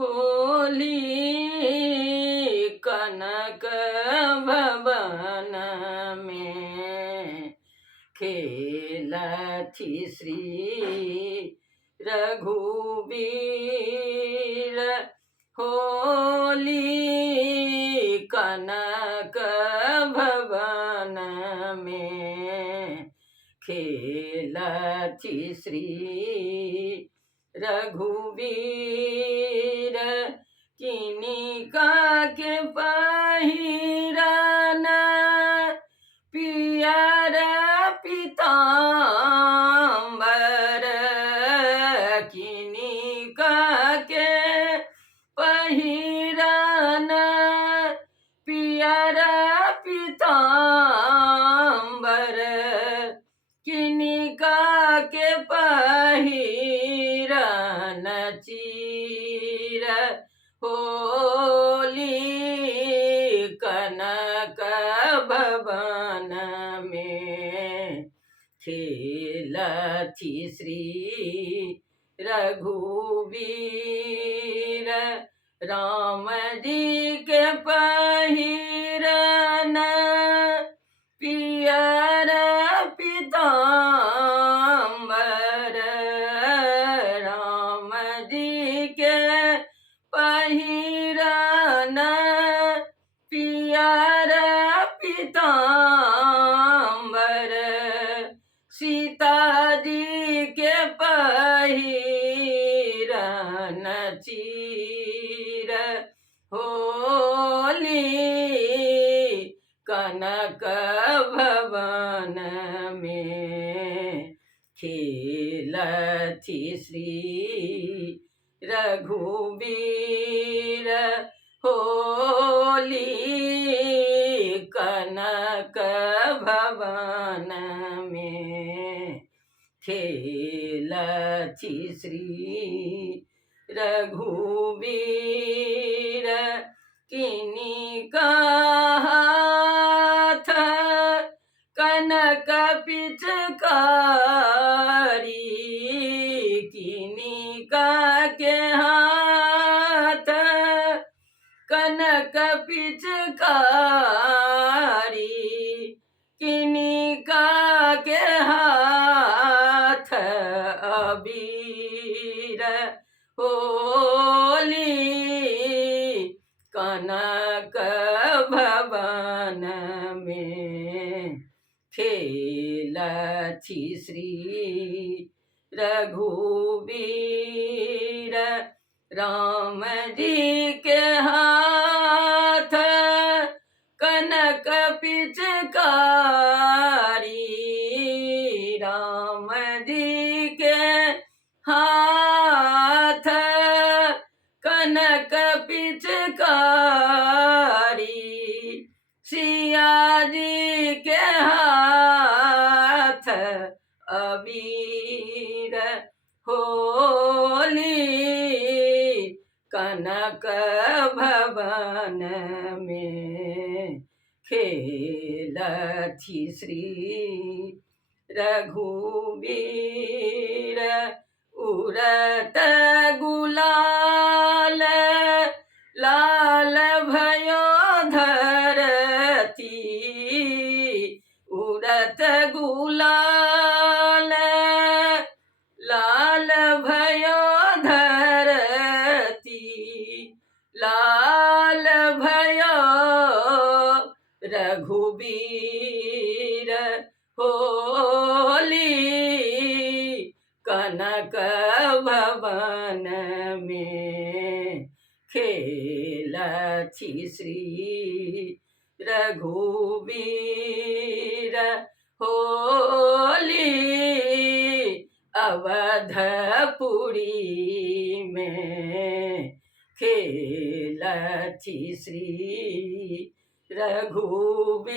होली कनक भवन में खेलथि श्री रघुवीर। होली कनक भवन में खेलथि श्री रघुवीर। किनिका के पहिरन पियर पीताम्बर। किनिका के पहिरन पियर पीताम्बर। किनिका के पहिरन चीर। होली कनक भवन में खेलथि श्री रघुवीर। राम जी के पहिरन पियर पीताम्बर। राम जी के पहिरन पियर पीताम्बर। सीता जी के पहिरन चीर। होली कनक भवन में खेलथि श्री रघुवीर। होली कनक भवन में खेलथि श्री रघुवीर। किनिका हाथ कनक पिचकारी। किनिका के हाथ कनक पिचकारी। किनिका के हाथ अबीर। होली कनक भवन में खेलथि श्री रघुवीर। राम जी के हाथ कनक पिचकारी। राम जी के हाथ कनक पिचकारी। सिया जी के हाथ अबीर। होली कनक भवन में खेलथि श्री रघुवीर। उड़त गुलाल लाल भयो धरती। उड़त गुलाल लाल भयो धरती। लाल भयो रघुवीर। होली कनक भवन में खेलथि श्री रघुवीर। होली अवधपुरी में खेलथि श्री रघुवीर।